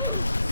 Ooh.